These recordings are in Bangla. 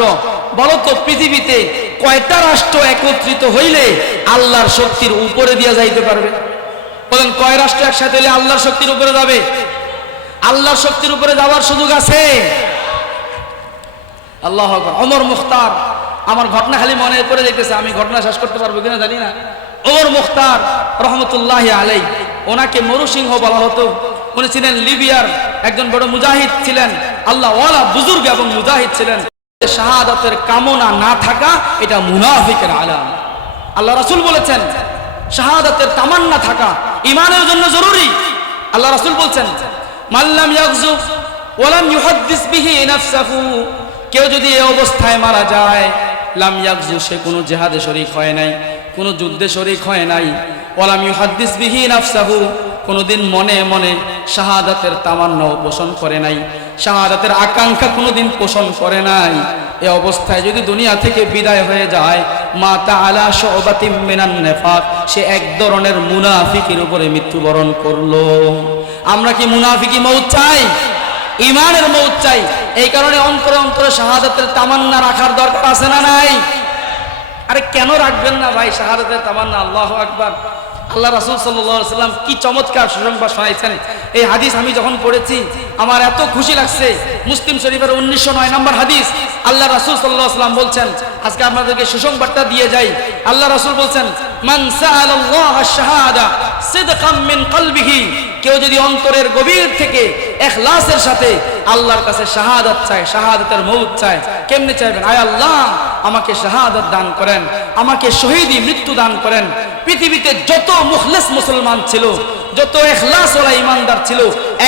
রাষ্ট্র, বলো তো পৃথিবীতে কয়টা রাষ্ট্র একত্রিত হইলে আল্লাহর শক্তির উপরে দিয়ে যাইতে পারবে? বলেন, কয় রাষ্ট্র একসাথে হইলে আল্লাহর শক্তির উপরে যাবে? আল্লাহর শক্তির উপরে যাওয়ার সুযোগ আছে? আল্লাহু আকবার। ওমর মুখতার, আমার ঘটনা খালি মনে পড়ে যাইতেছে, আমি ঘটনা শেষ করতে পারবো কিনা জানি না। ওমর মুখতার রহমতুল্লাহি আলাইহি, ওনাকে মরুসিংহ বলা হতো। উনি ছিলেন লিবিয়ার একজন বড় মুজাহিদ ছিলেন, আল্লাহ ওয়ালা বুজুর্গ এবং মুজাহিদ ছিলেন। শাহাদাতের কামনা না থাকা এটা মুনাফিকের আলাম। আল্লাহ রাসূল বলেছেন শাহাদাতের তামান্না থাকা ঈমানের জন্য জরুরি। আল্লাহ রাসূল বলছেন মাল্লাম ইয়াগজু ওয়ালাম ইউহাদ্দিস বিহি নাফসাহু, কেউ যদি এই অবস্থায় মারা যায়, লাম ইয়াগজু, সে কোনো জিহাদে শরীক হয় নাই, কোনো যুদ্ধে শরীক হয় নাই, ওয়ালাম ইউহাদ্দিস বিহি নাফসাহু, কোনোদিন মনে মনে শাহাদাতের তামান্নাও পোষণ করে নাই, শাহাদাতের আকাঙ্ক্ষা কোনোদিন পোষণ করে নাই, এ অবস্থায় যদি দুনিয়া থেকে বিদায় হয়ে যায়, মাতা আলা শুবাতিম মিনান নিফাক, সে এক ধরনের মুনাফিকের উপরে মৃত্যুবরণ করলো। আমরা কি মুনাফিকি মউত চাই? ঈমানের মউত চাই। এই কারণে অন্তরে অন্তরে শাহাদাতের তামান্না রাখার দরকার আছে না নাই? আরে কেন রাখবেন না ভাই শাহাদাতের তামান্না? আল্লাহু আকবার। আল্লাহ রাসূল সাল্লাল্লাহু আলাইহি ওয়াসাল্লাম কি চমৎকার সুসংবাদ শোনাইছেন। এই হাদিস আমি যখন পড়েছি আমার এত খুশি লাগছে। মুসলিম শরীফের 1909 নম্বর হাদিস। আল্লাহ রাসূল সাল্লাল্লাহু আলাইহি ওয়াসাল্লাম বলছেন, আজকে আপনাদেরকে সুসংবাদটা দিয়ে যাই। আল্লাহ রাসূল বলছেন, মান সাআলাল্লাহ আশ-শাহাদা সিদকাম মিন কলবিহি, কেউ যদি অন্তরের গভীর থেকে ইখলাসের সাথে আল্লাহর কাছে শাহাদাত চায়, শাহাদাতের মউত চায়, কেমনে চাইবেন? আয় আল্লাহ, আমাকে শাহাদাত দান করেন, আমাকে শহীদি মৃত্যু দান করেন। পৃথিবীতে যত মুখলেস মুসলমান ছিল, যত ইখলাস ওয়ালা ঈমানদার ছিল,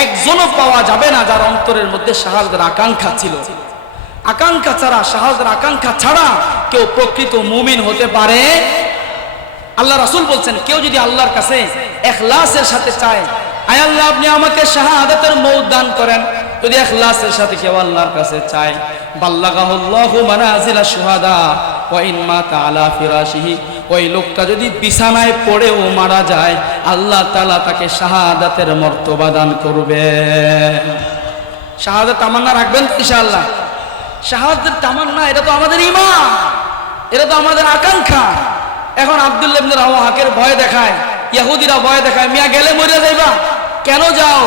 একজনও পাওয়া যাবে না যার অন্তরের মধ্যে শাহাদাতের আকাঙ্ক্ষা ছিল। আকাঙ্ক্ষা ছাড়া, শাহাদাতের আকাঙ্ক্ষা ছাড়া কেউ প্রকৃত মুমিন হতে পারে? আল্লাহ রাসূল বলছেন, কেউ যদি আল্লাহর কাছে ইখলাসের সাথে চায়, আয় আল্লাহ আপনি আমাকে শাহাদাতের মউত দান করেন, যদি ইখলাসের সাথে কেউ আল্লাহর কাছে চায়, বাল্লাগাহুল্লাহু মানাজিলা শুহাদা ওয়া ইন মাতা আলা ফিরাশিহি, ওই লোকটা যদি বিছানায় পড়েও মারা যায়, আল্লাহ তাআলা তাকে শাহাদাতের মর্তবা দান করবে। শাহাদাত তামান্না রাখবেন তো ইনশাআল্লাহ? শাহাদাতের তামান্না এটা তো আমাদের ঈমান, এটা তো আমাদের আকাঙ্ক্ষা। এখন আব্দুল্লাহ ইবনে রাওয়াহাকে ভয় দেখায়, ইহুদিরা ভয় দেখায়, মিয়া গেলে মরে যাইবা, কেন যাও?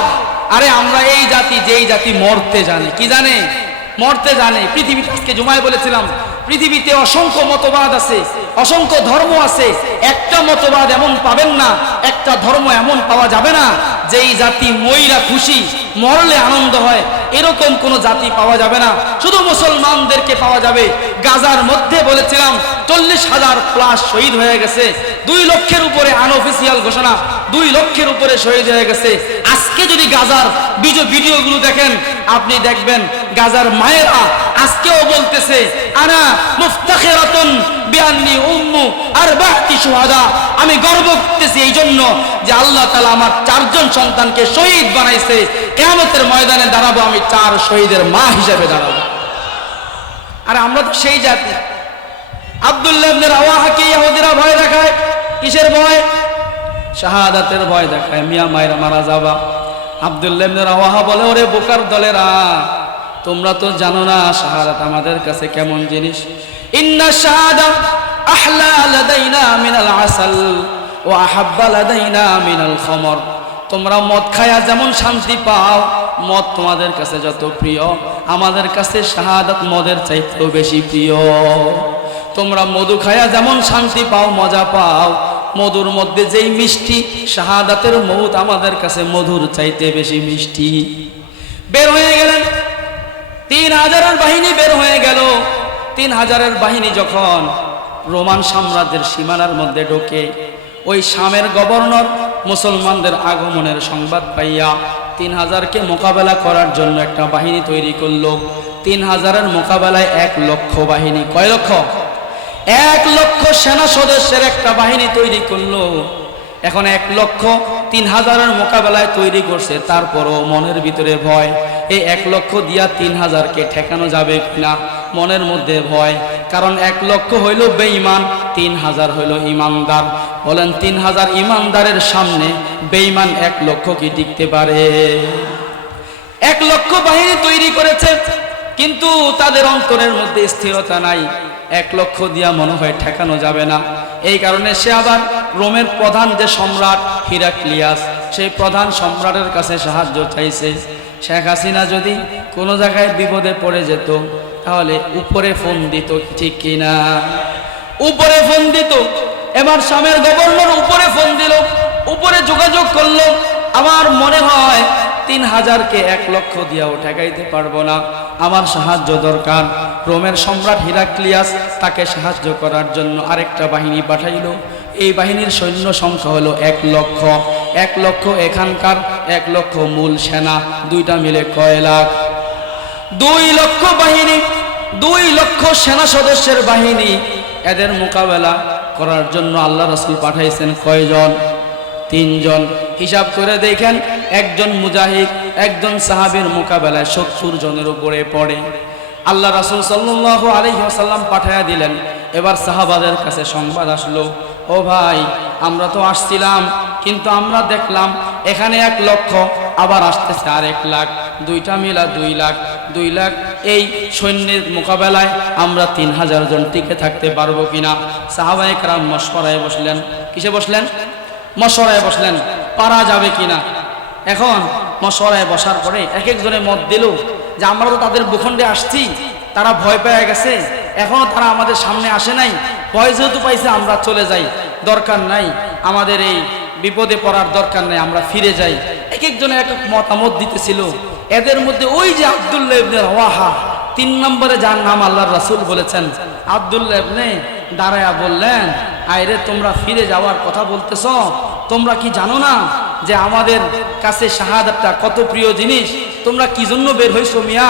আরে আমরা এই জাতি, যেই জাতি মরতে জানে, কি জানে? মরতে জানে। পৃথিবীতে আজকে জুমায় বলেছিলাম, পৃথিবীতে অসংখ্য মতবাদ আছে, অসংখ্য ধর্ম আছে, একটা মতবাদ এমন পাবেন না, একটা ধর্ম এমন পাওয়া যাবে না যেই জাতি মইরা খুশি, মরলে আনন্দ হয়, এরকম কোন জাতি পাওয়া যাবে না। শুধু মুসলমানদেরকে পাওয়া যাবে। গাজার মধ্যে বলেছিলাম 40,000 প্লাস শহীদ হয়ে গেছে, 2 লক্ষের উপরে আনঅফিসিয়াল ঘোষণা, 2 লক্ষের উপরে শহীদ হয়ে গেছে। আজকে যদি গাজার ভিডিওগুলো দেখেন, আপনি দেখবেন গাজার মায়েরা আজকেও বলতেছে, আনা মুফতাখিরাতুন বিআন্নি উম্মু আরবা'তি শুহাদা, আমি গর্ব করতেছি এই জন্য যে আল্লাহ তাআলা আমার 4 জন সন্তানকে শহীদ বানাইছে। কিয়ামতের ময়দানে দাঁড়াবো, আমি 4 শহীদের মা হিসেবে দাঁড়াবো। আর আমরা তো সেই জাতি। আব্দুল্লাহ ইবনে রাওয়াহাকে ইহুদিরা ভয় দেখায়, কিসের ভয়? শাহাদাতের ভয় দেখায়, মিয়া মায়েরা মারা যাবা। আব্দুল্লাহ ইবনে রাওয়াহা বলে, ওরে বোকার দলেরা, তোমরা তো জানো না শাহাদাত আমাদের কাছে কেমন জিনিস। ইন্না শাহাদা আহলা লাদাইনা মিনাল আসাল ওয়া আহাব্বা লাদাইনা মিনাল খামর, তোমরা মদ খায়া যেমন শান্তি পাও, মদ তোমাদের কাছে যত প্রিয়, আমাদের কাছে শাহাদাত মদের চাইতেও বেশি প্রিয়। তোমরা মধু খায়া যেমন শান্তি পাও, মজা পাও, মধুর মধ্যে যেই মিষ্টি, শাহাদাতের মউত আমাদের কাছে মধুর চাইতে বেশি মিষ্টি। বের হয়ে গেলেন, 3000-এর বাহিনী বের হয়ে গেল। 3000-এর বাহিনী যখন রোমান সাম্রাজ্যের সীমানার মধ্যে ঢোকে, ওই শামের গভর্নর মুসলমানদের আগমনের সংবাদ পাইয়া 3000-কে মোকাবেলা করার জন্য একটা বাহিনী তৈরি করলো। 3000-এর মোকাবেলায় 1 লক্ষ বাহিনী, কয় লক্ষ? 1 লক্ষ সেনা সদস্যের একটা বাহিনী তৈরি করলো। এখন 1,03,000-এর মোকাবেলায় তৈরি করছে, তারপরও মনের ভিতরে ভয়, এই 1 লক্ষ দিয়া 3000-কে ঠেকানো যাবে কিনা, মনের মধ্যে ভয়। কারণ 1 লক্ষ হইল বেঈমান, 3000 হইল ইমানদার। বলেন 3000 ইমানদারের সামনে বেঈমান 1 লক্ষ কি টিকতে পারে? 1 লক্ষ বাহিনী তৈরি করেছে, কিন্তু তাদের অন্তরের মধ্যে স্থিরতা নাই। 1 লক্ষ দিয়া মনে হয় ঠেকানো যাবে না। এই কারণে সে আবার রোমের প্রধান যে সম্রাট হিরাক্লিয়াস, সেই প্রধান সম্রাটের কাছে সাহায্য চাইছে। শেখ হাসিনা যদি কোনো জায়গায় বিপদে পড়ে যেত তাহলে উপরে ফোন দিত, ঠিক কিনা? উপরে ফোন দিত। এবার শামের গভর্নর উপরে ফোন দিল, উপরে যোগাযোগ করলো। আমার মনে হয় 3000কে 1 লক্ষ দিয়াও ঠেকাইতে পারবো না, আমার সাহায্য দরকার। রোমের সম্রাট হিরাক্লিয়াস তাকে সাহায্য করার জন্য আরেকটা বাহিনী পাঠাইল। এই বাহিনীর সৈন্য সংখ্যা হলো 1 লক্ষ। 1 লক্ষ এখানকার, 1 লক্ষ মূল সেনা, দুইটা মিলে কয় লাখ? 2 লক্ষ বাহিনী, 2 লক্ষ সেনা সদস্যের বাহিনী। এদের মোকাবেলা করার জন্য আল্লাহ রাসূল পাঠাইছেন কয়জন? 3 জন। হিসাব করে দেখেন, একজন মুজাহিদ, একজন সাহাবীর মোকাবেলায় 70 জনের উপরে পড়ে। আল্লাহ রাসূল সাল্লাল্লাহু আলাইহি ওয়াসাল্লাম পাঠায়া দিলেন। এবার সাহাবাদের কাছে সংবাদ আসলো, ও ভাই, আমরা তো আসছিলাম, কিন্তু আমরা দেখলাম এখানে 1 লক্ষ, আবার আসতেছে আর 1 লাখ, দুইটা মিলা 2 লাখ। 2 লাখ এই সৈন্যের মোকাবেলায় আমরা 3000 জন টিকে থাকতে পারবো কিনা? সাহাবায়ে কেরাম মশওয়ারায় বসলেন। কিসে বসলেন? মশওয়ারায় বসলেন, পারা যাবে কিনা। এখন মশওয়ারায় বসার পরে এক একজনের মত দিল যে আমরা তো তাদের ভূখণ্ডে আসছি, তারা ভয় পেয়ে গেছে, এখনো তারা আমাদের সামনে আসে নাই, ভয় যেহেতু পাইছে আমরা চলে যাই, দরকার নাই, আমাদের এই বিপদে পড়ার দরকার নাই, আমরা ফিরে যাই। এক একজনে এক এক মতামত দিতেছিল। এদের মধ্যে ওই যে আব্দুল্লাহ ইবনে রাওয়াহা, 3 নম্বরে যার নাম আল্লাহর রাসূল বলেছেন, আব্দুল্লাহ ইবনে দাঁড়ায়া বললেন, আইরে তোমরা ফিরে যাওয়ার কথা বলতেছ, তোমরা কি জানো না যে আমাদের কাছে শাহাদাতটা কত প্রিয় জিনিস? তোমরা কি জন্য বের হইছো মিয়া?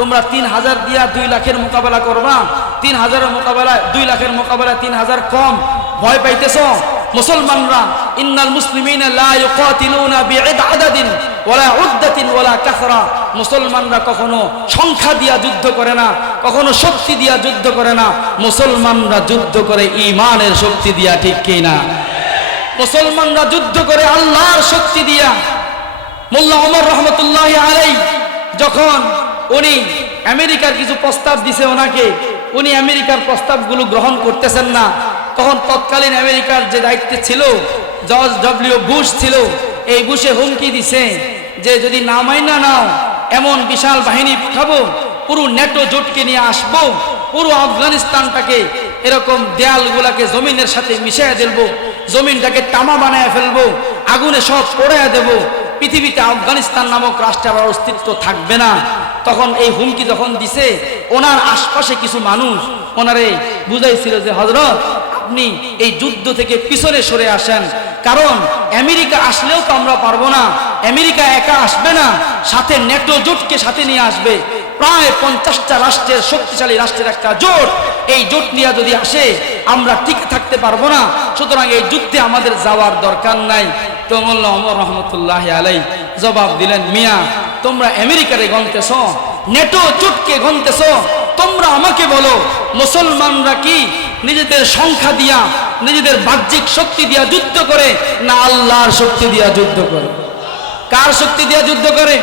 তোমরা 3000 দিয়া 2 লাখের মোকাবেলা করবা? 3000-এর মোকাবেলায় 2 লাখের মোকাবেলায় 3000 কম, ভয় পাইতেছ? মুসলমানরা ইন্নাল মুসলিমিনা লা ইউকাতিলুনা বিআদাদিন ওয়ালা উদ্দাতিন ওয়ালা কাসরা, মুসলমানরা কখনো সংখ্যা দিয়া যুদ্ধ করে না, কখনো শক্তি দিয়া যুদ্ধ করে না, মুসলমানরা যুদ্ধ করে ঈমানের শক্তি দিয়া, ঠিক কি না? মুসলমানরা যুদ্ধ করে আল্লাহর শক্তি দিয়া। মোল্লা ওমর রহমতুল্লাহি আলাইহি যখন উনি আমেরিকার কিছু প্রস্তাব দিছে ওনাকে, উনি আমেরিকার প্রস্তাবগুলো গ্রহণ করতেছেন না, তখন তৎকালীন আমেরিকার যে দায়িত্বে ছিল জর্জ ডব্লিউ বুশ ছিল, এই বুশে হুমকি দিছে যে যদি না মাইনা নাও এমন বিশাল বাহিনী পাঠাবো, পুরো নেটো জোটকে নিয়ে আসবো, পুরো আফগানিস্তানটাকে এরকম দেয়ালগুলাকে জমিনের সাথে মিশিয়ে দেবো, জমিনটাকে তামা বানায় ফেলবো, আগুনে সব পোড়ায় দেব, পৃথিবীতে আফগানিস্তান নামক রাষ্ট্রের অস্তিত্ব থাকবে না। তখন এই হুমকি যখন দিছে, ওনার আশপাশে কিছু মানুষ ওনারে বুঝাইছিল যে হযরত আপনি এই যুদ্ধ থেকে পিছনে সরে আসেন, কারণ আমেরিকা আসলেও তো আমরা পারবো না, আমেরিকা একা আসবে না, সাথে নেটো জোটকে সাথে নিয়ে আসবে, প্রায় 50টা রাষ্ট্রের শক্তিশালী রাষ্ট্রের একটা জোট, এই জোট নিয়ে যদি আসে আমরা টিকে থাকতে পারবো না, সুতরাং এই যুদ্ধে আমাদের যাওয়ার দরকার নাই। তো মোল্লা ওমর রহমতুল্লাহি আলাইহি জবাব দিলেন, মিয়া তোমরা আমেরিকারে গণতেছ, নেটো জোটকে গণতেছ, তোমরা আমাকে বলো মুসলমানরা কি নিজেদের সংখ্যা দিয়া, নিজেদের বাহ্যিক শক্তি দিয়া যুদ্ধ করে, না আল্লাহর শক্তি দিয়া যুদ্ধ করে? কার শক্তি দিয়া যুদ্ধ করে?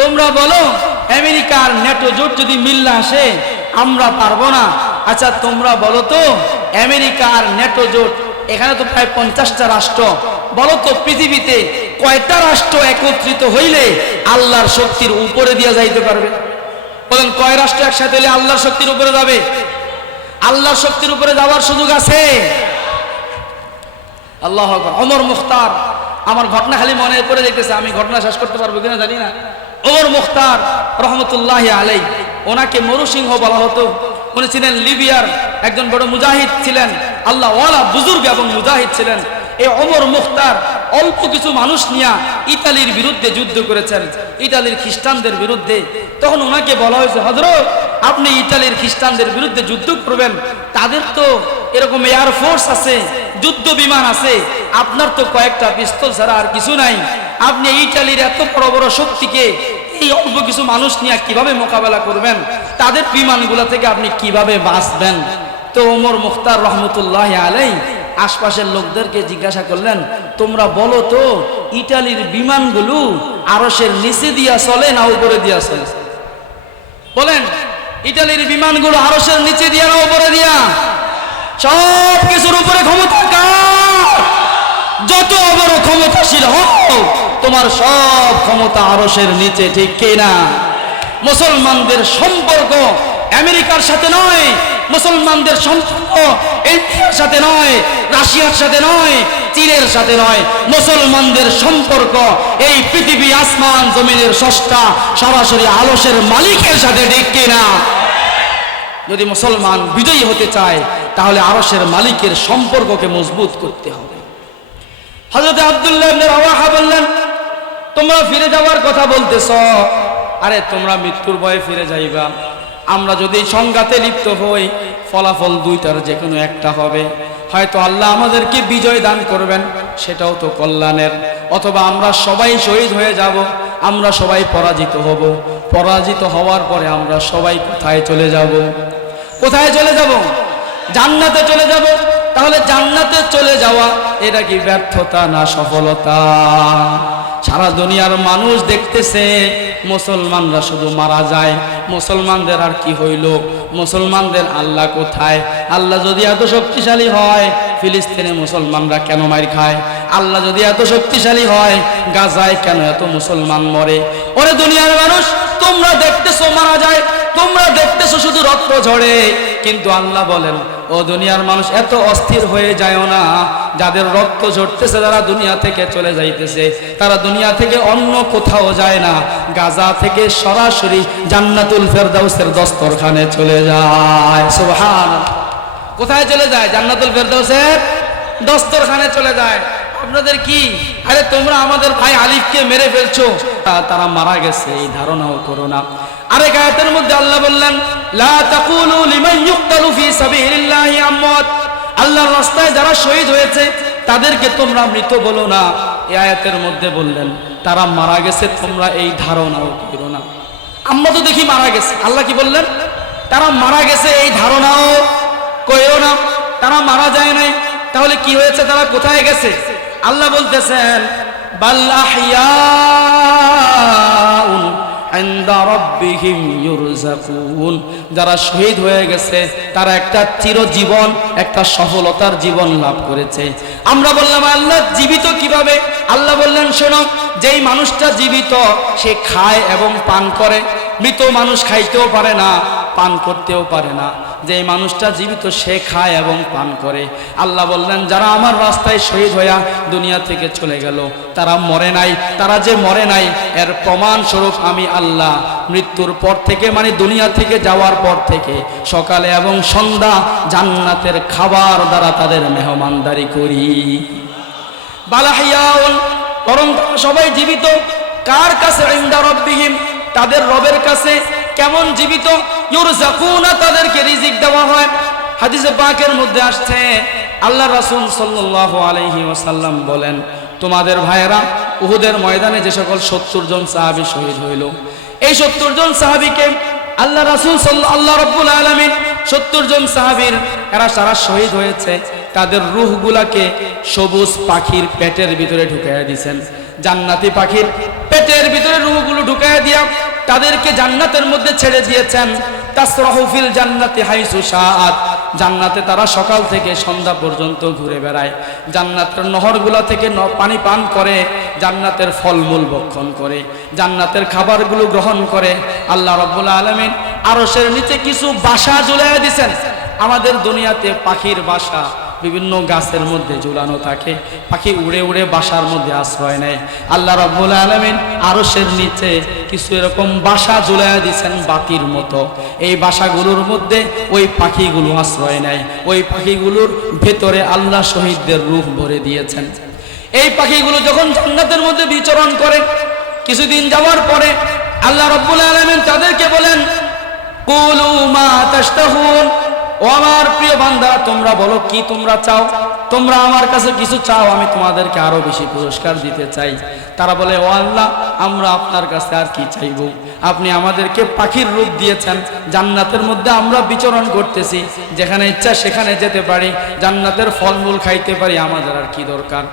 তোমরা বলো আমেরিকার নেটো জোট যদি মিল্লা আসে আমরা পারবো না। আচ্ছা তোমরা বলো তো আমেরিকার নেটো জোট, এখানে তো প্রায় 50টা রাষ্ট্র, বলো তো পৃথিবীতে কয়টা রাষ্ট্র একত্রিত হইলে আল্লাহর শক্তির উপরে দিয়া যাইতে পারবে? বলেন কয় রাষ্ট্র একসাথে হইলে আল্লাহর শক্তির উপরে যাবে? আল্লাহর শক্তির উপরে যাওয়ার সুযোগ আছে? আল্লাহু আকবার। ওমর মুখতার, আমার ঘটনা খালি মনে পড়ে যেতেছে, আমি ঘটনা শেষ করতে পারবো কিনা জানি না। ওমর মুখতার রহমতুল্লাহি আলাইহি, ওনাকে মরুসিংহ বলা হতো। উনি ছিলেন লিবিয়ার একজন বড় মুজাহিদ ছিলেন, আল্লাহ ওয়ালা বুজুর্গ এবং মুজাহিদ ছিলেন। এই ওমর মুখতার অল্প কিছু মানুষ নিয়ে ইতালির বিরুদ্ধে যুদ্ধ করেছেন, ইতালির খ্রিস্টানদের বিরুদ্ধে। তখন ওনাকে বলা হয়েছে, হযরত আপনি ইতালির খ্রিস্টানদের বিরুদ্ধে যুদ্ধ করবেন, তাদের তো এরকম এয়ার ফোর্স আছে, যুদ্ধ বিমান আছে, আপনার তো কয়েকটা পিস্তল ছাড়া আর কিছু নাই, আপনি ইতালির এত বড় বড় শক্তিকে এই অল্প কিছু মানুষ নিয়ে কিভাবে মোকাবেলা করবেন? তাদের বিমানগুলো থেকে আপনি কিভাবে বাঁচবেন? তো ওমর মুখতার রহমতুল্লাহি আলাইহি আশপাশের লোকদেরকে জিজ্ঞাসা করলেন, তোমরা বলো তো ইতালির বিমানগুলো আরশের নিচে দিয়া চলে না উপরে দিয়া চলে? বলেন ইতালির বিমানগুলো আরশের নিচে দিয়া না উপরে দিয়া? সব কিছুর উপরে ক্ষমতা কার? যত বড় ক্ষমতাশীল হও তোমার সব ক্ষমতা আরশের নিচে, ঠিক কিনা? মুসলমানদের সম্পর্ক আমেরিকার সাথে নয়, মুসলমানদের সম্পর্ক ইন্ডিয়ার সাথে নয়, রাশিয়ার সাথে নয়, চীনের সাথে নয়। মুসলমানদের সম্পর্ক এই পৃথিবী আসমান জমিনের স্রষ্টা সরাসরি আরশের মালিকের সাথে, ঠিক কিনা? যদি মুসলমান বিজয়ী হতে চায় তাহলে আরশের মালিকের সম্পর্ককে মজবুত করতে হবে। হযরত আব্দুল্লাহ ইবনে রাওয়াহা বললেন, তোমরা ফিরে যাওয়ার কথা বলতেছ, আরে তোমরা মৃত্যুর ভয়ে ফিরে যাইবা। আমরা যদি সংঘাতে লিপ্ত হই ফলাফল দুইটার যে কোনো একটা হবে। হয়তো আল্লাহ আমাদেরকে বিজয় দান করবেন, সেটাও তো কল্যাণের, অথবা আমরা সবাই শহীদ হয়ে যাব, আমরা সবাই পরাজিত হব। পরাজিত হওয়ার পরে আমরা সবাই কোথায় চলে যাব? কোথায় চলে যাব? জান্নাতে চলে যাব। তাহলে জান্নাতে চলে যাওয়া এটা কি ব্যর্থতা না সফলতা? সারা দুনিয়ার মানুষ দেখতেছে মুসলমানরা শুধু মারা যায়, মুসলমানদের আর কি হইল? মুসলমানদের আল্লাহ কোথায়? আল্লাহ যদি এত শক্তিশালী হয় ফিলিস্তিনে মুসলমানরা কেন মার খায়? আল্লাহ যদি এত শক্তিশালী হয় গাজায় কেন এত মুসলমান মরে? ওরে দুনিয়ার মানুষ, তোমরা দেখতেছো মারা যায়, তোমরা দেখতেছো শুধু রক্ত ঝরে, কিন্তু আল্লাহ বলেন ও দুনিয়ার মানুষ এত অস্থির হয়ে যায় না। যাদের রক্ত ঝরতেছে, যারা দুনিয়া থেকে চলে যাইতেছে, তারা দুনিয়া থেকে অন্য কোথাও যায় না, গাজা থেকে সরাসরি জান্নাতুল ফেরদাউসের দস্তরখানে চলে যায়। সুবহানাল্লাহ। কোথায় চলে যায়? জান্নাতুল ফেরদাউসের দস্তরখানে চলে যায়। আপনাদের কি, আরে তোমরা আমাদের ভাই আলিফকে মেরে ফেলছো, তারা মারা গেছে এই ধারণাও করো না। আরেক আয়াতের মধ্যে আল্লাহ বললেন, লা তাকুলু লিমান ইউকতালু ফি সাবিলিল্লাহি আমওয়াত, আল্লাহর রাস্তায় যারা শহীদ হয়েছে তাদেরকে তোমরা মৃত বলো না। এই আয়াতের মধ্যে বললেন তারা মারা গেছে, তোমরা এই ধারণাও করো না। আমরা তো দেখি মারা গেছে, আল্লাহ কি বললেন? তারা মারা গেছে এই ধারণাও করো না, তারা মারা যায় নাই। তাহলে কি হয়েছে? তারা কোথায় গেছে? আল্লাহ বলতেছেন বাল আহইয়াউন ইনদা রাব্বিহিম ইউরযাকুন, যারা শহীদ হয়ে গেছে তারা একটা চিরজীবন, একটা সফলতার জীবন লাভ করেছে। আমরা বললাম আল্লাহ জীবিত কিভাবে? আল্লাহ বললেন শোনো, যেই মানুষটা জীবিত সে খায় এবং পান করে, মৃত মানুষ খাইতেও পারে না, পান করতেও পারে না। যেই মানুষটা জীবিত সে খায় এবং পান করে। আল্লাহ বললেন যারা আমার রাস্তায় শহীদ হইয়া দুনিয়া থেকে চলে গেল তারা মরে নাই। তারা যে মরে নাই এর প্রমাণ স্বরূপ আমি আল্লাহ মৃত্যুর পর থেকে, মানে দুনিয়া থেকে যাওয়ার পর থেকে সকালে এবং সন্ধ্যা জান্নাতের খাবার দ্বারা তাদের মেহমানদারি করি। বালাহিয়াউন, বরং সবাই জীবিত। কার কাছে? ইনদা রাব্বিহিম, তাদের রবের কাছে। কেমন জীবিত? ইউরযাকুনা, তাদেরকে রিজিক দেওয়া হয়। হাদিসে পাকের মধ্যে আসছে আল্লাহ রাসূল সাল্লাল্লাহু আলাইহি ওয়াসাল্লাম বলেন, তোমাদের ভাইয়েরা উহুদের ময়দানে যে সকল 70 জন সাহাবী শহীদ হইল, এই 70 জন সাহাবীকে আল্লাহ রাসূল আল্লাহ রাব্বুল আলামিন 70 জন সাহাবীর এরা সারা শহীদ হয়েছে, তাদের রূহগুলাকে সবুজ পাখির পেটের ভিতরে ঢুকাইয়া দিয়েছেন। জান্নাতি পাখির পেটের ভিতরে রূহগুলো ঢুকাইয়া দিয়া তাদেরকে জান্নাতের মধ্যে ছেড়ে দিয়েছেন। তাসরাহু ফিল জান্নাতি হাইসু শাআত, জান্নাতে তারা সকাল থেকে সন্ধ্যা পর্যন্ত ঘুরে বেড়ায়, জান্নাতের নহরগুলা থেকে পানি পান করে, জান্নাতের ফলমূল ভক্ষণ করে, জান্নাতের খাবারগুলো গ্রহণ করে। আল্লাহ রাব্বুল আলামিন আরশের নিচে কিছু বাসা ঝুলাইয়া দিয়েছেন। আমাদের দুনিয়াতে পাখির বাসা বিভিন্ন গাছের মধ্যে ঝুলানো থাকে, পাখি উড়ে উড়ে বাসার মধ্যে আশ্রয় নেয়। আল্লাহ রাব্বুল আলামিন আরশের নিচে কিছু এরকম বাসা ঝুলাইয়া দিয়েছেন বাতির মতো। এই বাসাগুলোর মধ্যে ওই পাখিগুলো আশ্রয় নেয়। ওই পাখিগুলোর ভেতরে আল্লাহ শহীদদের রূহ ভরে দিয়েছেন। এই পাখিগুলো যখন জান্নাতের মধ্যে বিচরণ করে, কিছুদিন যাওয়ার পরে আল্লাহ রাব্বুল আলামিন তাদেরকে বলেন কুলু মা তাশতাহুন, ও আমার প্রিয় বান্দারা, তোমরা বলো কি তোমরা চাও? তোমরা আমার কাছে কিছু চাও, আমি তোমাদেরকে আরো বেশি পুরস্কার দিতে চাই। তারা বলে, ও আল্লাহ, আমরা আপনার কাছে আর কি চাইবো? আপনি আমাদেরকে পাখির রূপ দিয়েছেন, জান্নাতের মধ্যে আমরা বিচরণ করতেছি, যেখানে ইচ্ছা সেখানে যেতে পারি, জান্নাতের ফলমূল খাইতে পারি, আমাদের আর কি দরকার?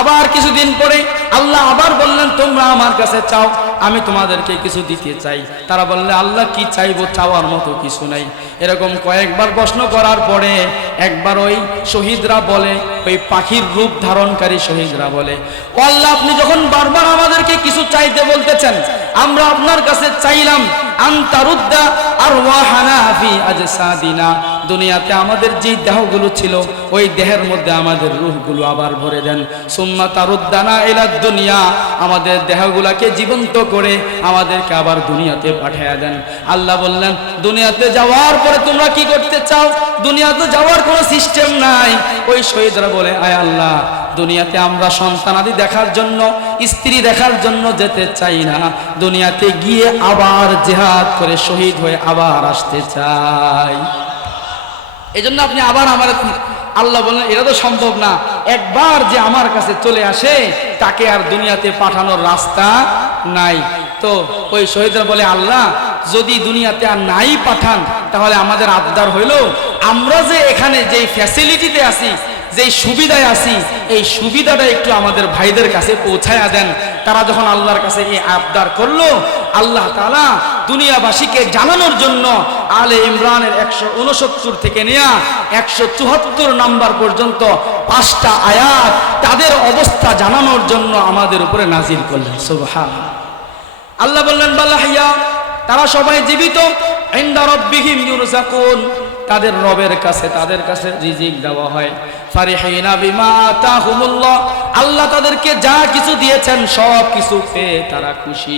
আবার কিছুদিন পরে আল্লাহ আবার বললেন, তোমরা আমার কাছে চাও, আমি তোমাদেরকে কিছু দিতে চাই। তারা বললে, আল্লাহ কি চাইবো? চাওয়ার মতো কিছু নাই। এরকম কয়েকবার প্রশ্ন করার পরে একবার ওই শহীদরা বলে, ওই পাখির রূপ ধারণকারী শহীদরা বলে, ও আল্লাহ, আপনি যখন বারবার আমাদেরকে কিছু চাইতে বলতেছেন, আমরা আপনার কাছে চাইলাম আনতারুদ্দা আরওয়াহানা ফি আজসাদিনা, দুনিয়াতে আমাদের যে দেহগুলো ছিল ওই দেহের মধ্যে আমাদের রূহগুলো আবার ভরে দেন। সুম্মা তারুদ্দানা ইলা দুনিয়া, আমাদের দেহগুলোকে জীবন্ত করে আমাদেরকে আবার দুনিয়াতে পাঠিয়ে দেন। আল্লাহ বললেন, দুনিয়াতে যাওয়ার পরে তোমরা কি করতে চাও? দুনিয়াতে যাওয়ার কোনো সিস্টেম নাই। ওই শহীদরা বলে, আয় আল্লাহ, দুনিয়াতে আমরা সন্তানাদি দেখার জন্য, স্ত্রী দেখার জন্য যেতে চাই না, দুনিয়াতে গিয়ে আবার জিহাদ করে শহীদ হয়ে আবার আসতে চাই। এই জন্য আপনি আবার আমার, আল্লাহ বলেন, এটা তো সম্ভব না। একবার যে আমার কাছে চলে আসে তাকে আর দুনিয়াতে পাঠানোর রাস্তা নাই। তো ওই শহীদরা বলে, আল্লাহ, যদি দুনিয়াতে আর নাই পাঠান, তাহলে আমাদের আবদার হইল, আমরা যে এখানে যে ফ্যাসিলিটিতে আছি, যে সুবিধায় আছি, এই সুবিধাটা একটু আমাদের ভাইদের কাছে পৌঁছায়া দেন। তারা যখন আল্লাহর কাছে এই আবদার করলো, আল্লাহ তাআলা দুনিয়াবাসীকে জানানোর জন্য আলে ইমরানের 169 থেকে নেয়া 174 নাম্বার পর্যন্ত 5টা আয়াত তাদের অবস্থা জানানোর জন্য আমাদের উপরে নাজিল করলেন। সুবহানাল্লাহ। আল্লাহ বললেন, বালাহিয়া, তারা সবাই জীবিত, ইনদা রাব্বিহিম ইউরযাকুন, তাদের রবের কাছে তাদের কাছে রিজিক দেওয়া হয়। ফারিহিনা বিমা আতাহুমুল্লাহ, আল্লাহ তাদেরকে যা কিছু দিয়েছেন সব কিছু পেয়ে তারা খুশি।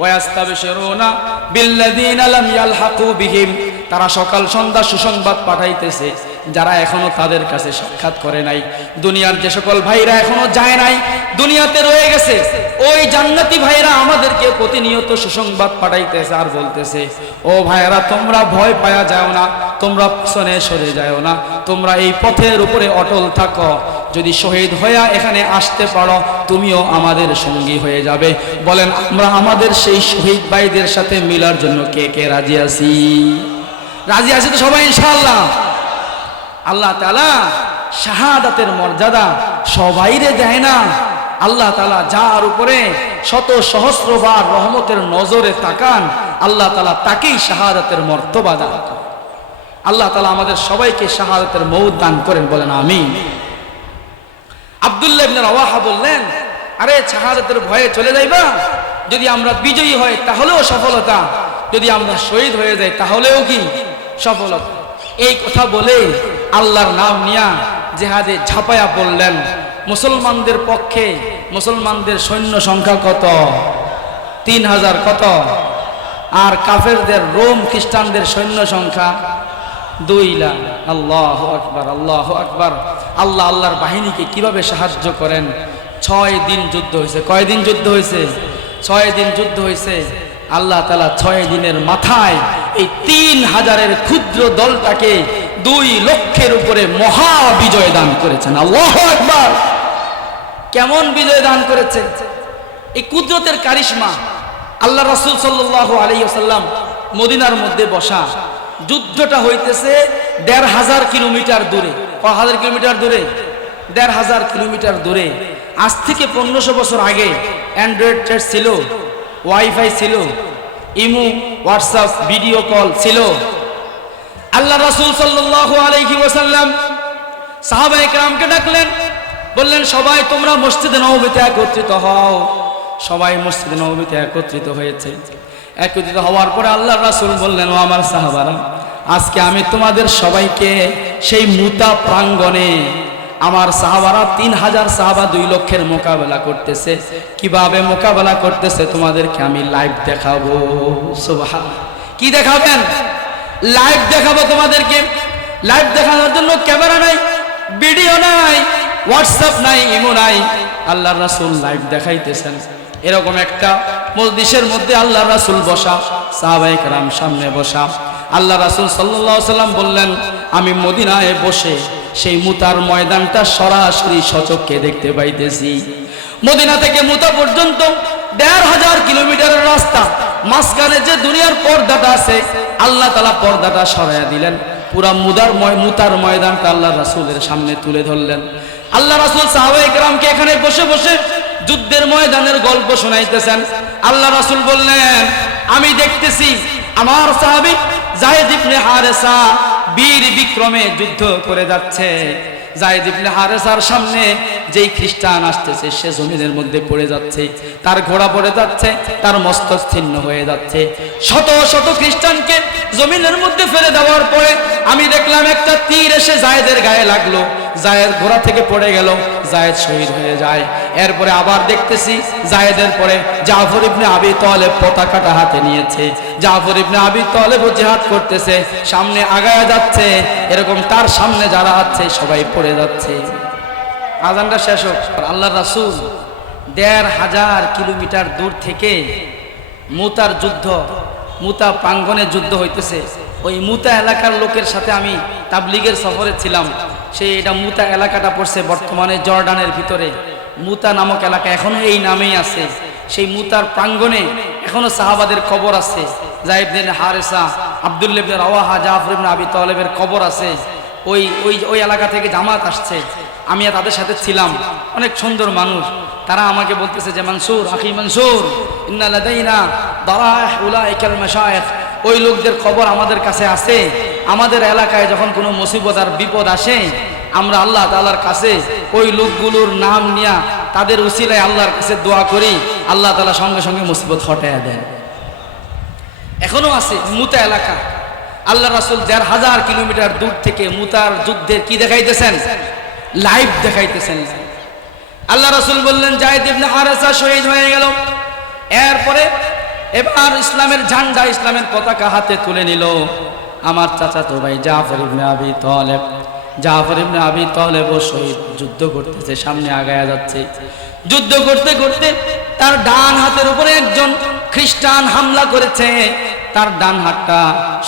ওয়াস্তাবশিরুনা বিল্লাযিনা লাম ইয়ালহাকু বিহিম, তারা সকাল সন্ধ্যা সুসংবাদ পাঠাইতেছে যারা এখনো তাদের কাছে সাক্ষাৎ করে নাই। দুনিয়ার যে সকল ভাইরা এখনো যায় নাই, দুনিয়াতে রয়ে গেছে, ওই জান্নাতি ভাইরা আমাদেরকে প্রতিনিয়ত সুসংবাদ পাঠাইতেছে আর বলতেছে, ও ভাইরা, তোমরা ভয় পায়া যাও না, তোমরা পিছনে সরে যাও না, তোমরা এই পথের উপরে অটল থাকো। যদি শহীদ হইয়া এখানে আসতে পারো, তুমিও আমাদের সঙ্গী হয়ে যাবে। বলেন, আমরা আমাদের সেই শহীদ ভাইদের সাথে মিলার জন্য কে কে রাজি আছি? রাজি আছি তো সবাই ইনশাআল্লাহ? আল্লাহ তাআলা শাহাদাতের মর্যাদা সবাইরে দেয় না। আল্লাহ তাআলা যার উপরে শত সহস্রবার রহমতের নজরে তাকান, আল্লাহ তাআলা তাকেই শাহাদাতের মর্তবা দান করেন। আল্লাহ তাআলা আমাদের সবাইকে শাহাদাতের মওত দান করেন, বলেন আমিন। আব্দুল্লাহ ইবনে রাওয়াহা বললেন, আরে শাহাদাতের ভয়ে চলে যাইবা? যদি আমরা বিজয়ী হই তাহলেও সফলতা, যদি আমরা শহীদ হয়ে যাই তাহলেও কি সফলতা। এই কথা বলে আল্লাহর নাম নিয়া জিহাদে ঝাঁপায়া পড়লেন। মুসলমানদের পক্ষে মুসলমানদের সৈন্য সংখ্যা কত? 3000। কত? আর কাফেরদের, রোম খ্রিস্টানদের সৈন্য সংখ্যা 2 লাখ। আল্লাহু আকবার, আল্লাহু আকবার। আল্লাহ আল্লাহর বাহিনীকে কিভাবে সাহায্য করেন। 6 দিন যুদ্ধ হয়েছে। কয় দিন যুদ্ধ হয়েছে? 6 দিন যুদ্ধ হয়েছে। আল্লাহ তাআলা 6 দিনের মাথায় এই 3000-এর ক্ষুদ্র দলটাকে 2 লক্ষের উপরে মহা বিজয় দান করেছেন। আল্লাহু আকবার। কেমন বিজয় দান করেছে? এই কুদরতের কারিশমা। আল্লাহ রাসূল সাল্লাল্লাহু আলাইহি ওয়াসাল্লাম মদিনার মধ্যে বসা, যুদ্ধটা হইতেছে 1500 কিলোমিটার দূরে। কয় হাজার কিলোমিটার দূরে? 1500 কিলোমিটার দূরে। আজ থেকে 1500 বছর আগে অ্যান্ড্রয়েড সেট ছিল, ওয়াইফাই ছিল, ইমো, হোয়াটসঅ্যাপ, ভিডিও কল ছিল। আল্লাহ রাসূল সাল্লাল্লাহু আলাইহি ওয়াসাল্লাম সাহাবায়ে কেরামকে ডাকলেন, বললেন, সবাই তোমরা মসজিদে নববীতে একত্রিত হও। সবাই মসজিদে নববীতে একত্রিত হয়েছে। একত্রিত হওয়ার পরে আল্লাহ রাসূল বললেন, ও আমার সাহাবারা, আজকে আমি তোমাদের সবাইকে সেই মুতা প্রাঙ্গণে, আমার সাহাবারা 3000 সাহাবা 2 লক্ষের মোকাবেলা করতেছে, কিভাবে মোকাবেলা করতেছে তোমাদেরকে আমি লাইভ দেখাবো। সুবহানাল্লাহ। কি দেখাবেন? লাইভ দেখাবো তোমাদেরকে। লাইভ দেখানোর জন্য ক্যামেরা নাই, ভিডিও নাই, হোয়াটসঅ্যাপ নাই, ইমো নাই। আল্লাহর রাসূল লাইভ দেখাইতেছেন। এরকম একটা মজলিসের মধ্যে আল্লাহর রাসূল বসা, সাহাবায়ে কেরাম সামনে বসা। আল্লাহ রাসূল সাল্লাল্লাহু আলাইহি ওয়াসাল্লাম বললেন, আমি মদিনায় বসে সেই মুতার ময়দানটা সরাসরি সচক্ষে দেখতে পাইতেছি। মদিনা থেকে মুতা পর্যন্ত ১৫০০ কিলোমিটারের রাস্তা, মাঝখানে যে দুনিয়ার পর্দাটা আছে আল্লাহ তাআলা পর্দাটা সরাইয়া দিলেন, পুরা মুতার ময়দানটা আল্লাহ রাসূলের সামনে তুলে ধরলেন। আল্লাহ রাসূল সাহাবায়ে কেরামকে এখানে বসে বসে যুদ্ধের ময়দানের গল্প শোনাইতেছেন। আল্লাহ রাসূল বললেন, আমি দেখতেছি আমার সাহাবী যায়েদ ইবনে হারেসা বীর বিক্রমে যুদ্ধ করে যাচ্ছে। যায়েদ ইবনে হারেসার সামনে যেই খ্রিস্টান আসতেছে সে জমিনের মধ্যে পড়ে যাচ্ছে, তার ঘোড়া পড়ে যাচ্ছে, তার মস্তক ছিন্ন হয়ে যাচ্ছে। শত শত খ্রিস্টানকে জমিনের মধ্যে ফেলে দেওয়ার পরে আমি দেখলাম একটা তীর এসে যায়েদের গায়ে লাগলো, যায়েদ ঘোড়া থেকে পড়ে গেল, যায়েদ শহীদ হয়ে যায়। এরপরে আবার দেখতেছি যায়েদের পরে জাফর ইবনে আবি তালেব পতাকাটা হাতে নিয়েছে, জাফর ইবনে আবি তালেব জিহাদ করতেছে, সামনে আগায়া যাচ্ছে, এরকম তার সামনে যারা আছে সবাই পড়ে যাচ্ছে। আজানটা শেষ হোক, আল্লাহর রাসূল ১৫০০ কিলোমিটার দূর থেকে মুতার যুদ্ধ, মুতা প্রাঙ্গণে যুদ্ধ হইতেছে। ওই মুতা এলাকার লোকের সাথে আমি তাবলীগের সফরে ছিলাম। সেই এটা মুতা এলাকাটা পড়ছে বর্তমানে জর্ডানের ভিতরে। মুতা নামক এলাকা এখনো এই নামেই আছে। সেই মুতার প্রাঙ্গণে এখনো সাহাবাদের কবর আছে। যায়েদ ইবনে হারেসা, আব্দুল্লাহ ইবনে রাওয়াহা, জাফর ইবনে আবি তালেবের কবর আছে। ওই ওই ওই এলাকা থেকে জামাত আসছে, আমি তাদের সাথে ছিলাম। অনেক সুন্দর মানুষ। তারা আমাকে বলতেছে যে মনসুর, আখি মনসুর, ইন্না লাদাইনা দারাহ উলাইকাল মাশায়েখ, ওই লোকদের খবর আমাদের কাছে আছে। আমাদের এলাকায় যখন কোনো মুসিবত আর বিপদ আসে আমরা আল্লাহ তাআলার কাছে ওই লোকগুলোর নাম নিয়া তাদের উসিলায় আল্লাহর কাছে দোয়া করি, আল্লাহ তাআলা সঙ্গে সঙ্গে মুসিবত হটাইয়া দেন। এখনো আছে মুতা এলাকা। আল্লাহ রাসূল ১৫০০ কিলোমিটার দূর থেকে মুতার যুদ্ধের কি দেখাইতেছেন, লাইভ দেখাইতেছেন। আল্লাহ রাসূল বললেন যায়েদ ইবনে হারেসা শহীদ হয়ে গেল। এরপরে এবার ইসলামের ঝান্ডা, ইসলামের পতাকা হাতে তুলে নিল আমার চাচাতো ভাই জাফর ইবনে আবি তালেব। জাফর ইবনে আবি তালেবও শহীদ, যুদ্ধ করতেছে, সামনে আগায়া যাচ্ছে। যুদ্ধ করতে করতে তার ডান হাতের উপরে একজন খ্রিস্টান হামলা করেছে, তার ডান হাতটা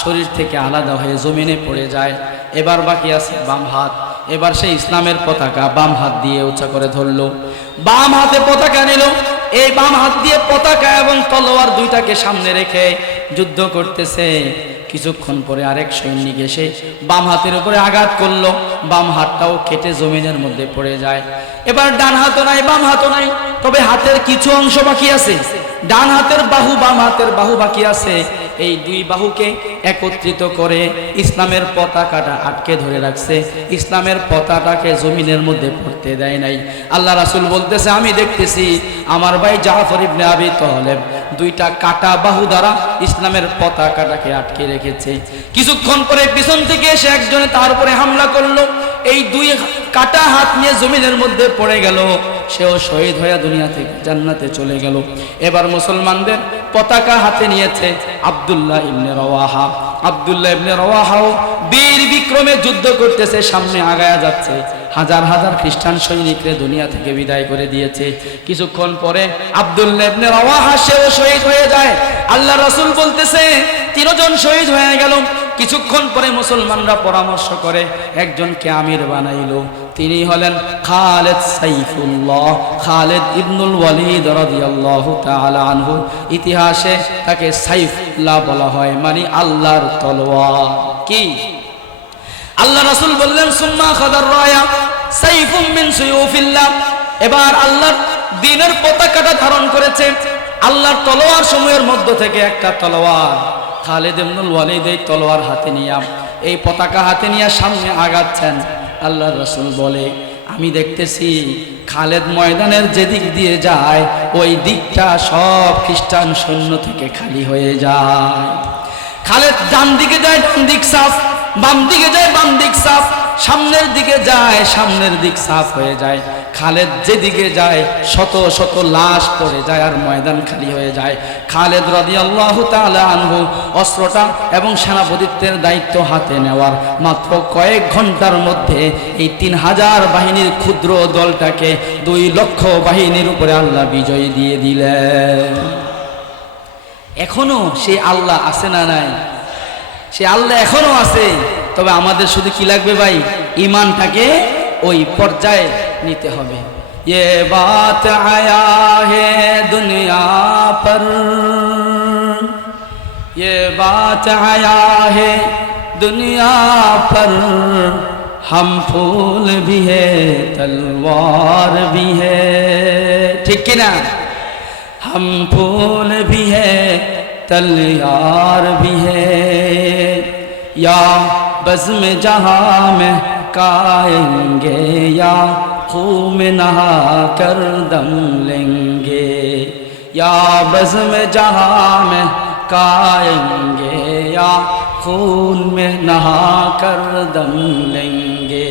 শরীর থেকে আলাদা হয়ে জমিনে পড়ে যায়। এবার বাকি আছে বাম হাত। এবার সেই ইসলামের পতাকা বাম হাত দিয়ে উঁচা করে ধরলো, বাম হাতে পতাকা নিল। এই বাম হাত দিয়ে পতাকা এবং তলোয়ার দুইটাকে সামনে রেখে যুদ্ধ করতেছে। কিছুক্ষণ পরে আরেক সৈনিক এসে বাম হাতের উপরে আঘাত করলো, বাম হাতটাও কেটে জমিনের মধ্যে পড়ে যায়। এবার ডান হাতও নাই, বাম হাতও নাই, তবে হাতের কিছু অংশ বাকি আছে। ডান হাতের বাহু, বাম হাতের বাহু বাকি আছে। এই দুই বাহুকে একত্রিত করে ইসলামের পতাকাটা আটকে ধরে রাখছে, ইসলামের পতাকাকে জমিনের মধ্যে পড়তে দেয় নাই। আল্লাহ রাসূল বলতেছে আমি দেখতেছি আমার ভাই জাফর ইবনে আবি তালেব দুইটা কাটা বাহু দ্বারা ইসলামের পতাকাটাকে আটকে রেখেছে। কিছুক্ষণ পরে পিছন থেকে এসে একজনে তার উপরে হামলা করলো, এই দুই কাটা হাত নিয়ে জমিনের মধ্যে পড়ে গেল, সেও শহীদ হয়ে দুনিয়া থেকে জান্নাতে চলে গেল। এবার মুসলমানদের পতাকা হাতে নিয়েছে আব্দুল্লাহ ইবনে রাওয়াহা। আব্দুল্লাহ ইবনে রাওয়াহাও বীর বিক্রমে যুদ্ধ করতেছে, সামনে আগায়া যাচ্ছে। হাজার হাজার খ্রিস্টান সৈনিকরে দুনিয়া থেকে বিদায় করে দিয়েছে। কিছুক্ষণ পরে আব্দুল্লাহ ইবনে রাওয়াহা সেও শহীদ হয়ে যায়। আল্লাহ রাসূল বলতেছে তিনজন শহীদ হয়ে গেল। কিছুক্ষণ পরে মুসলমানরা পরামর্শ করে একজনকে আমির বানাইলো, তিনি হলেন খালেদ সাইফুল্লাহ, খালেদ ইবনুল ওয়ালিদ রাদিয়াল্লাহু তাআলা আনহু। ইতিহাসে তাকে সাইফুল্লাহ বলা হয়, মানে আল্লাহর তলোয়ার। কি আল্লাহ রাসূল বললেন সুম্মা খাদার রায়া সাইফুম মিন সুয়ুফিল্লাহ। এবার আল্লাহর দ্বীনের পতাকাটা ধারণ করেছে, আল্লাহর তলোয়ার সমূহের মধ্য থেকে একটা তলোয়ার। খালেদ ইবনুল ওয়ালিদ এই তলোয়ার হাতে নিয়ে, এই পতাকা হাতে নিয়ে সামনে আগাচ্ছেন। আল্লাহর রাসূল বলে আমি দেখতেছি খালেদ ময়দানের যেদিক দিয়ে যায় ওই দিকটা সব খ্রিস্টান সৈন্য থেকে খালি হয়ে যায়। খালেদ ডান দিকে যায়, ডান দিক সাফ, বাম দিকে যায়, বাম দিক সাফ, সামনের দিকে যায়, সামনের দিক সাফ হয়ে যায়। খালেদ যেদিকে যায় শত শত লাশ পড়ে যায় আর ময়দান খালি হয়ে যায়। খালেদ রাদিয়াল্লাহু তাআলা আনহু অস্ত্রটা এবং সেনাপতিত্বের দায়িত্ব হাতে নেওয়ার মাত্র কয়েক ঘন্টার মধ্যে এই ৩০০০ বাহিনীর ক্ষুদ্র দলটাকে ২ লক্ষ বাহিনীর উপরে আল্লাহ বিজয় দিয়ে দিলেন। এখনো সে আল্লাহ আছে না নাই? সে আল্লাহ এখনো আছে, তবে আমাদের শুধু কি লাগবে ভাই, ঈমানটাকে ওই পর্যায়ে নিতে হবে। ये बात आया है दुनिया पर, ये बात आया है दुनिया पर, हम फूल भी है तलवार भी है, ठीक कि ना? हम फूल भी है तलवार भी है, या बज़्म जहां में काएंगे या खून में नहा कर दम लेंगे, या बज़्म जहां में काएंगे या खून में नहा कर दम लेंगे।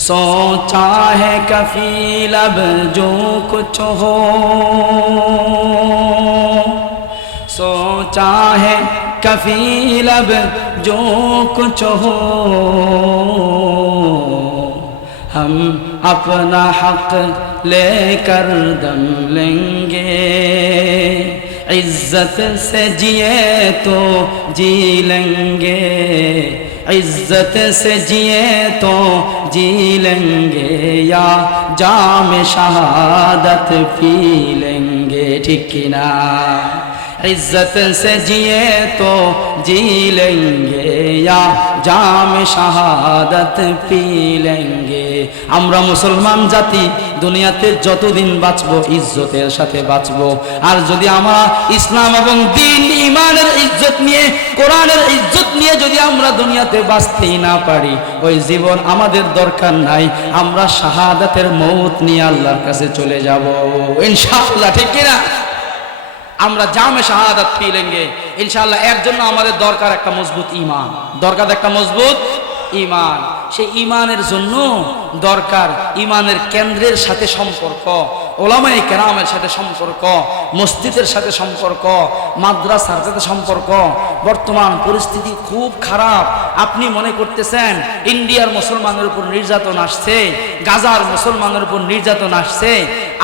सोचा है कफील अब जो कुछ हो, सोचा है कफील अब जो कुछ हो, हम अपना हक लेकर दम लेंगे। इज्जत से जिए तो जी लेंगे, इज्जत से जिए तो जी लेंगे, या जाम शहादत पी लेंगे, ठीक कि ना? इज्जत से जिए तो जी लेंगे, या जाम शहादत पी लेंगे। আমরা মুসলমান জাতি দুনিয়াতে যতদিন বাঁচবো ইজ্জতের সাথে বাঁচবো, আর যদি আমরা ইসলাম এবং দ্বীন ঈমানের ইজ্জত নিয়ে, কোরআনের ইজ্জত নিয়ে যদি আমরা দুনিয়াতে বাঁচতেই না পারি, ওই জীবন আমাদের দরকার নাই। আমরা শাহাদাতের মৌত নিয়ে আল্লাহর কাছে চলে যাব ইনশাআল্লাহ, ঠিক কি না? আমরা জামে শাহাদাত পি লেঙ্গে ইনশাআল্লাহ। এর জন্য আমাদের দরকার একটা মজবুত ঈমান, দরকার একটা মজবুত ঈমান। সেই ঈমানের জন্য দরকার ঈমানের কেন্দ্রের সাথে সম্পর্ক, ওলামায়ে কেরামের সাথে সম্পর্ক, মসজিদের সাথে সম্পর্ক, মাদ্রাসার সাথে সম্পর্ক। বর্তমান পরিস্থিতি খুব খারাপ। আপনি মনে করতেছেন ইন্ডিয়ার মুসলমানের উপর নির্যাতন আসছে, গাজার মুসলমানের উপর নির্যাতন আসছে,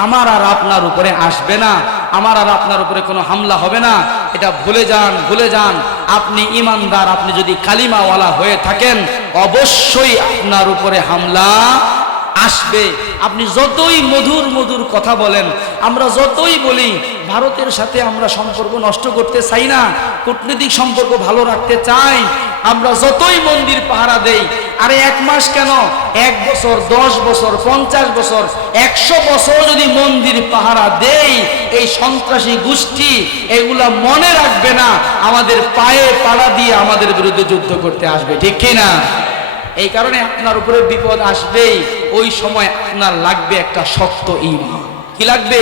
আমার আর আপনার উপরে আসবে না, আমার আর আপনার উপরে কোনো হামলা হবে না। এটা ভুলে যান, ভুলে যান। আপনি ঈমানদার, আপনি যদি কালিমাওয়ালা হয়ে থাকেন, অবশ্যই আপনার উপরে হামলা আসবে। আপনি যতই মধুর মধুর কথা বলেন, আমরা যতই বলি ভারতের সাথে আমরা সম্পর্ক নষ্ট করতে চাই না, কূটনৈতিক সম্পর্ক ভালো রাখতে চাই, আমরা যতই মন্দির পাহারা দেই, আরে 1 মাস কেন, 1 বছর, 10 বছর, 50 বছর, 100 বছর যদি মন্দির পাহারা দেই, এই সন্ত্রাসী গোষ্ঠী এগুলা মনে রাখবে না, আমাদের পায়ে পাড়া দিয়ে আমাদের বিরুদ্ধে যুদ্ধ করতে আসবে, ঠিক কি না? এই কারণে আপনার উপরে বিপদ আসবেই, ওই সময় আপনার লাগবে একটা শক্ত ঈমান। কি লাগবে?